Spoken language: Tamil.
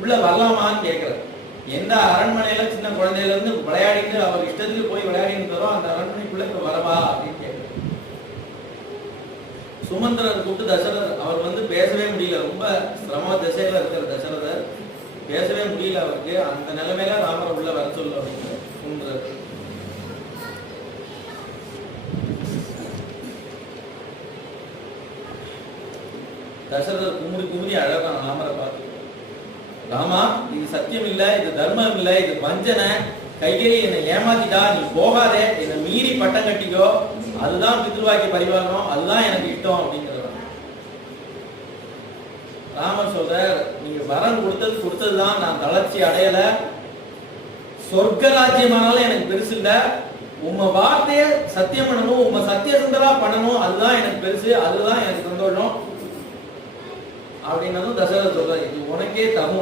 உள்ள வரலாமான்னு கேட்கிறார். எந்த அரண்மனையில சின்ன குழந்தையில இருந்து விளையாடிட்டு அவர் இஷ்டத்துக்கு போய் விளையாடிட்டு அந்த அரண்மனைக்குள்ள இப்ப வரவா அப்படின்னு கேட்கிறார். சுமந்திரர் கூப்பிட்டு தசரதர் அவர் பேசவே முடியல, ரொம்ப சிரம திசையில இருக்கிற தசரதர் பேசவே முடியல, அவருக்கு அந்த நிலைமையில ராமரை உள்ள வர சொல்ல அப்படிங்கிற சுமந்திரர். தசரதர் குமுறி அழகான் ராமரை பார்த்து, ராமா இது சத்தியம் இல்ல, இது தர்மம் இல்ல, இது வஞ்சனை, கைகேயி என்னை ஏமாத்திட்டா, நீ போகாதே, என்னை மீறி பட்டம் கட்டிக்கோ, அதுதான் பித்ருவாக்கி பரிவாரணம், அதுதான் எனக்கு இஷ்டம் அப்படிங்கிறத. ராமர் சொல்றார், நீங்க வரம் கொடுத்ததுதான், நான் தளர்ச்சி அடையல, சொர்க்க ராஜ்யமானாலும் எனக்கு பெருசு இல்ல, உங்க வார்த்தைய சத்தியம் பண்ணணும், உங்க சத்திய சுந்தரா பண்ணணும், அதுதான் எனக்கு பெருசு, அதுதான் எனக்கு சந்தோஷம் அப்படின்னதும் தசரதர் சொல்றாரு, இது உனக்கே தகும்.